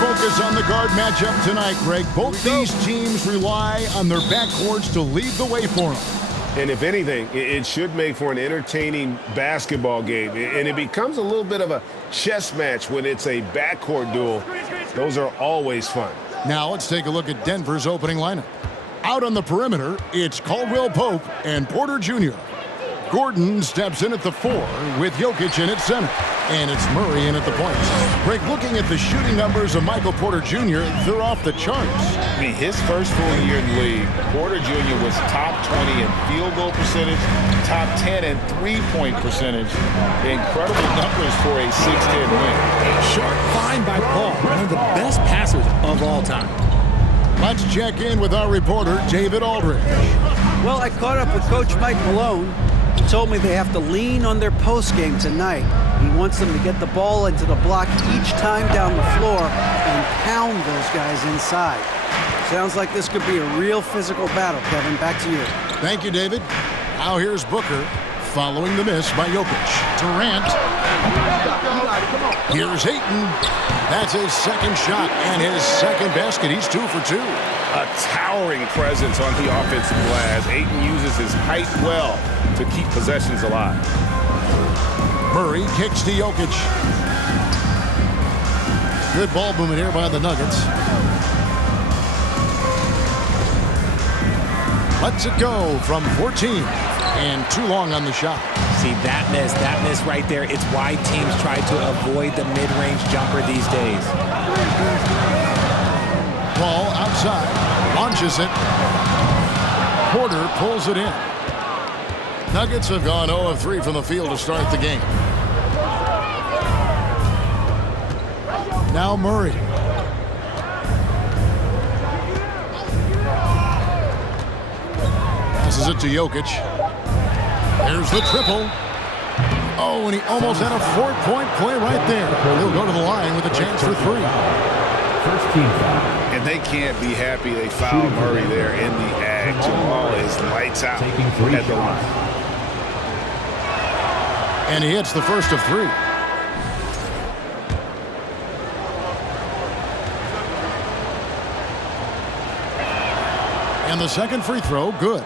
focus on the guard matchup tonight, Greg. Both these teams rely on their backcourts to lead the way for them. And if anything, it should make for an entertaining basketball game. And it becomes a little bit of a chess match when it's a backcourt duel. Those are always fun. Now let's take a look at Denver's opening lineup. Out on the perimeter, it's Caldwell Pope and Porter Jr. Gordon steps in at the 4 with Jokic in at center. And it's Murray in at the point. Greg, looking at the shooting numbers of Michael Porter Jr., they're off the charts. I mean, his first full year in the league, Porter Jr. was top 20 in field goal percentage, top 10 in three-point percentage. Incredible numbers for a 6-10 win. Sharp find by Paul, one of the best passers of all time. Let's check in with our reporter, David Aldridge. Well, I caught up with Coach Mike Malone. He told me they have to lean on their postgame tonight. He wants them to get the ball into the block each time down the floor and pound those guys inside. Sounds like this could be a real physical battle, Kevin. Back to you. Thank you, David. Now here's Booker following the miss by Jokic. Durant. Here's Ayton. That's his second shot and his second basket. He's 2 for 2. A towering presence on the offensive glass. Ayton uses his height well to keep possessions alive. Murray kicks to Jokic. Good ball movement here by the Nuggets. Lets it go from 14. And too long on the shot. See, that miss right there, it's why teams try to avoid the mid-range jumper these days. Ball outside, launches it. Porter pulls it in. Nuggets have gone 0 of 3 from the field to start the game. Now Murray. Passes it to Jokic. There's the triple. Oh, and he almost had a 4-point play right there. He'll go to the line with a chance for 3. First team foul. And they can't be happy they fouled Murray there in the act. Jamal is lights out at the line. And he hits the first of 3. And the second free throw, good.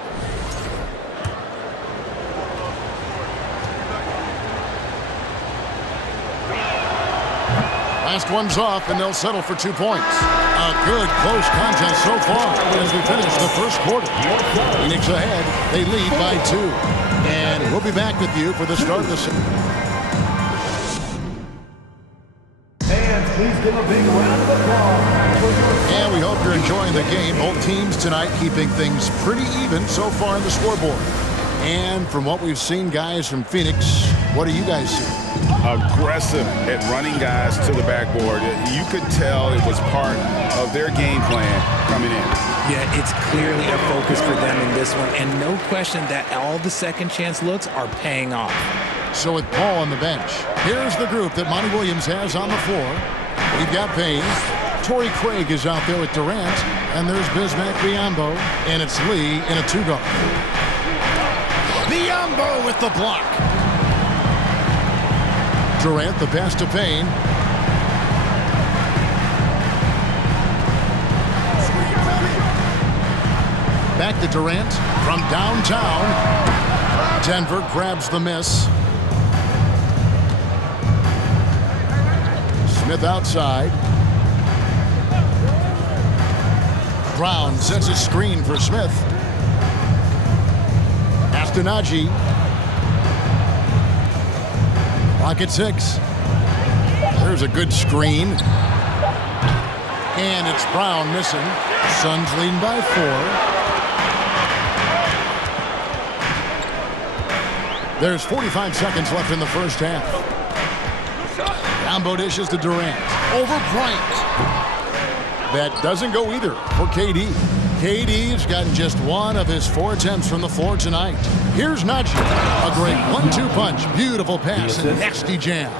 Last one's off, and they'll settle for 2 points. A good close contest so far as we finish the first quarter. Phoenix ahead. They lead by 2. And we'll be back with you for the start of the season. Fans, please give a big round of applause. And we hope you're enjoying the game. Both teams tonight keeping things pretty even so far on the scoreboard. And from what we've seen, guys, from Phoenix, what do you guys see? Aggressive at running guys to the backboard. You could tell it was part of their game plan coming in. Yeah, it's clearly a focus for them in this one, and no question that all the second chance looks are paying off. So with Paul on the bench, here's the group that Monty Williams has on the floor. We've got Payne. Torrey Craig is out there with Durant, and there's Bismack Biyombo, and it's Lee in a 2-guard. Biyombo with the block. Durant, the pass to Payne. Back to Durant from downtown. Denver grabs the miss. Smith outside. Brown sets a screen for Smith. Pass to Najee. Clock at 6. There's a good screen. And it's Brown missing. Suns leading by 4. There's 45 seconds left in the first half. Combo dishes to Durant. Over Bryant. That doesn't go either for KD. KD's gotten just 1 of his 4 attempts from the floor tonight. Here's Najee. A great 1-2 punch. Beautiful pass and nasty jam.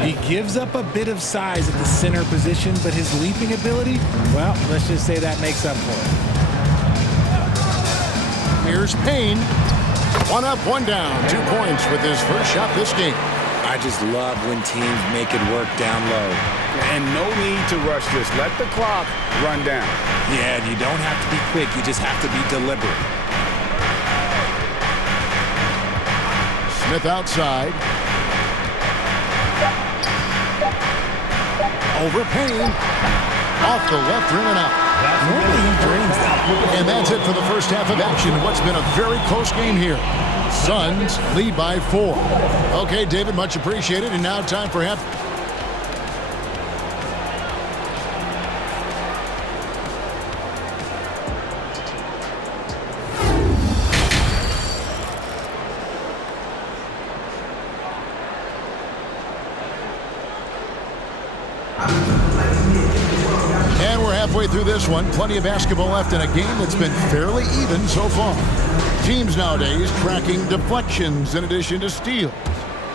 He gives up a bit of size at the center position, but his leaping ability, well, let's just say that makes up for it. Here's Payne. 1 up, 1 down. 2 points with his first shot this game. I just love when teams make it work down low. And no need to rush this. Let the clock run down. Yeah, and you don't have to be quick. You just have to be deliberate. Smith outside. Over Payne. Off the left rim and out. Normally he drains that. And that's it for the first half of action. What's been a very close game here. Suns lead by 4. Okay, David, much appreciated. And now time for half. Halfway through this one, plenty of basketball left in a game that's been fairly even so far. Teams nowadays tracking deflections in addition to steals.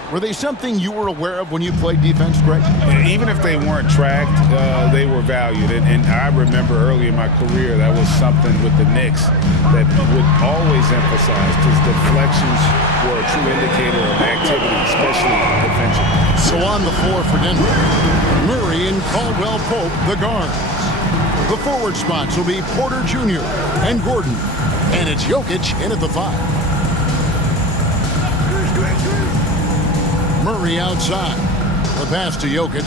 Were they something you were aware of when you played defense, Greg? Even if they weren't tracked, they were valued. And I remember early in my career, that was something with the Knicks that would always emphasize, because deflections were a true indicator of activity, especially defensively. So on the floor for Denver, Murray and Caldwell Pope, the guards. The forward spots will be Porter Jr. and Gordon. And it's Jokic in at the 5. Murray outside. The pass to Jokic.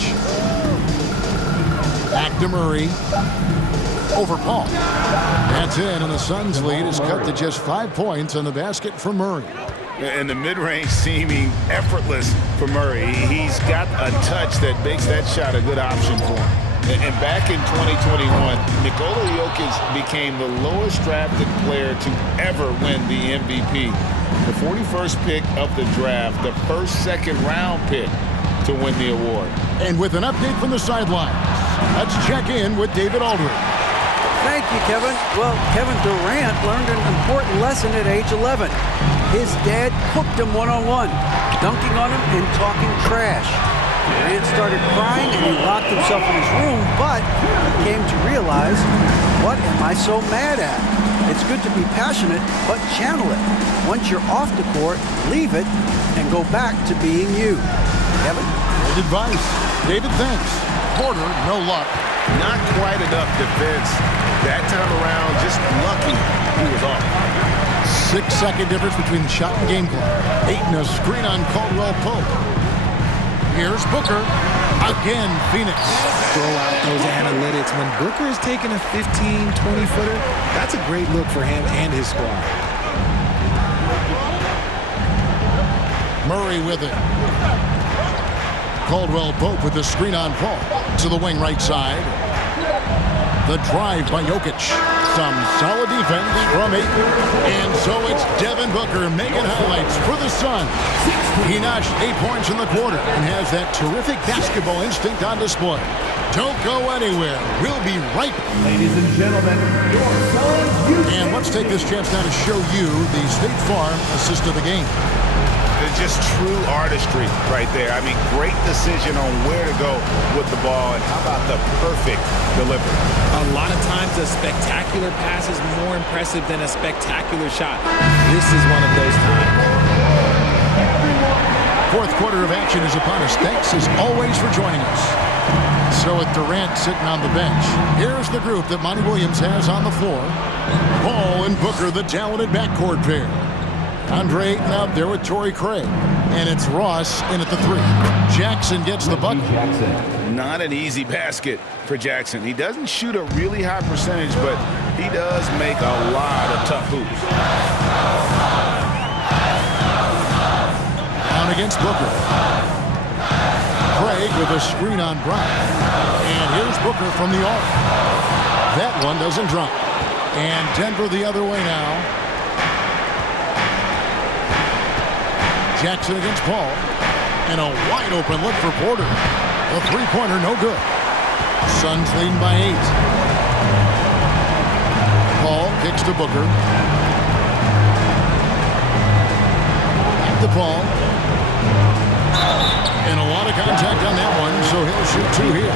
Back to Murray. Over Paul. That's in, and the Suns' lead is cut to just 5 points on the basket for Murray. And the mid-range seeming effortless for Murray. He's got a touch that makes that shot a good option for him. And back in 2021, Nikola Jokic became the lowest drafted player to ever win the MVP. The 41st pick of the draft, the first second-round pick to win the award. And with an update from the sidelines, let's check in with David Aldridge. Thank you, Kevin. Well, Kevin Durant learned an important lesson at age 11. His dad cooked him one-on-one, dunking on him and talking trash. Durant started crying and he locked himself in his room, but he came to realize, what am I so mad at? It's good to be passionate, but channel it. Once you're off the court, leave it and go back to being you. Kevin? Good advice. David, thanks. Porter, no luck. Not quite enough defense. That time around, just lucky he was off. 6-second difference between the shot and game clock. 8 and a screen on Caldwell Pope. Here's Booker. Again, Phoenix. Throw out those analytics. When Booker is taking a 15, 20-footer, that's a great look for him and his squad. Murray with it. Caldwell Pope with the screen on Paul. To the wing right side. The drive by Jokic. Some solid defense from 8. And so it's Devin Booker making highlights for the Suns. He notched 8 points in the quarter and has that terrific basketball instinct on display. Don't go anywhere. We'll be right back. Ladies and gentlemen, your Suns. And let's take this chance now to show you the State Farm assist of the game. It's just true artistry right there. I mean, great decision on where to go with the ball, and how about the perfect delivery? A lot of times a spectacular pass is more impressive than a spectacular shot. This is one of those times. Fourth quarter of action is upon us. Thanks as always for joining us. So with Durant sitting on the bench, here's the group that Monty Williams has on the floor. Paul and Booker, the talented backcourt pair. Andre Ayton out there with Torrey Craig. And it's Ross in at the 3. Jackson gets the bucket. Not an easy basket for Jackson. He doesn't shoot a really high percentage, but he does make a lot of tough hoops. On against Booker. Craig with a screen on Brown. And here's Booker from the arc. That one doesn't drop. And Denver the other way now. Jackson against Paul. And a wide open look for Porter. A three-pointer, no good. Suns leading by 8. Paul kicks to Booker. Back to Paul. And a lot of contact on that one, so he'll shoot 2 here.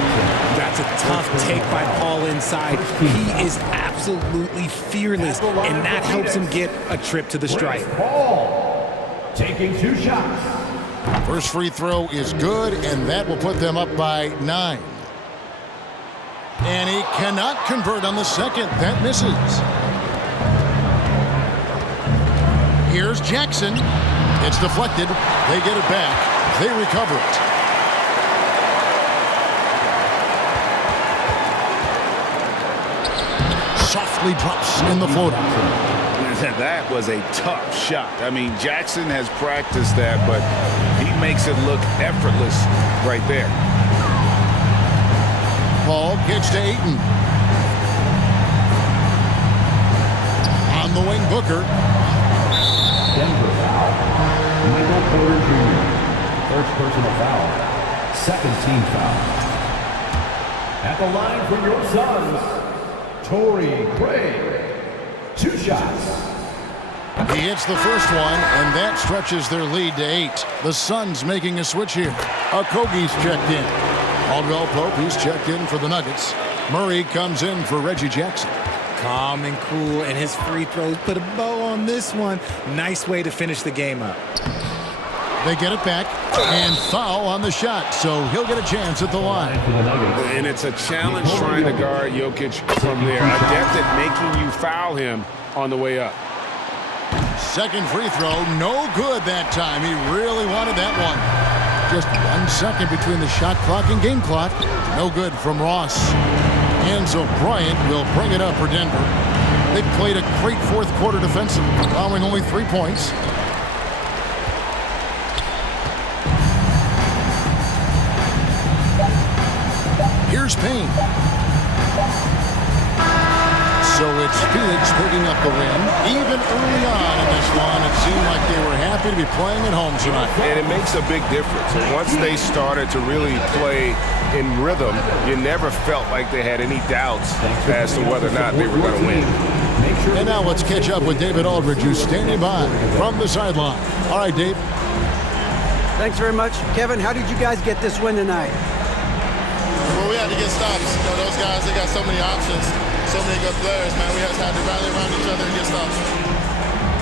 That's a tough take by Paul inside. He is absolutely fearless, and that helps him get a trip to the stripe. Paul taking 2 shots. First free throw is good, and that will put them up by 9. And he cannot convert on the second. That misses. Here's Jackson. It's deflected. They get it back. They recover it. Softly drops in the floater. That was a tough shot. I mean, Jackson has practiced that, but he makes it look effortless right there. Paul gets to Ayton. On the wing, Booker. Denver foul. Michael Porter Jr. First personal foul. Second team foul. At the line for your Suns, Torrey Craig. 2 shots. He hits the first one, and that stretches their lead to 8. The Suns making a switch here. Okogie's checked in. Caldwell Pope, he's checked in for the Nuggets. Murray comes in for Reggie Jackson. Calm and cool, and his free throws put a bow on this one. Nice way to finish the game up. They get it back, and foul on the shot, so he'll get a chance at the line. And it's a challenge trying to guard Jokic from there. Adept at making you foul him on the way up. Second free throw, no good that time. He really wanted that one. Just 1 second between the shot clock and game clock. No good from Ross. And so Bryant will bring it up for Denver. They played a great fourth quarter defensive, allowing only 3 points. Here's Payne. So it's Phoenix picking up the win. Even early on in this one, it seemed like they were happy to be playing at home tonight. And it makes a big difference. Once they started to really play in rhythm, you never felt like they had any doubts as to whether or not they were going to win. And now let's catch up with David Aldridge, who's standing by from the sideline. All right, Dave. Thanks very much. Kevin, how did you guys get this win tonight? Well, we had to get stops. You know, those guys, they got so many options, so many good players, man. We just had to rally around each other and get stops.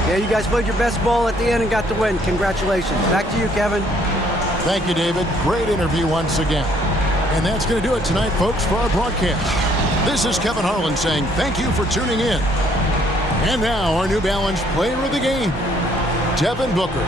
Yeah, you guys played your best ball at the end and got the win. Congratulations. Back to you, Kevin. Thank you, David. Great interview once again. And that's going to do it tonight, folks, for our broadcast. This is Kevin Harlan saying thank you for tuning in. And now our New Balance player of the game, Devin Booker.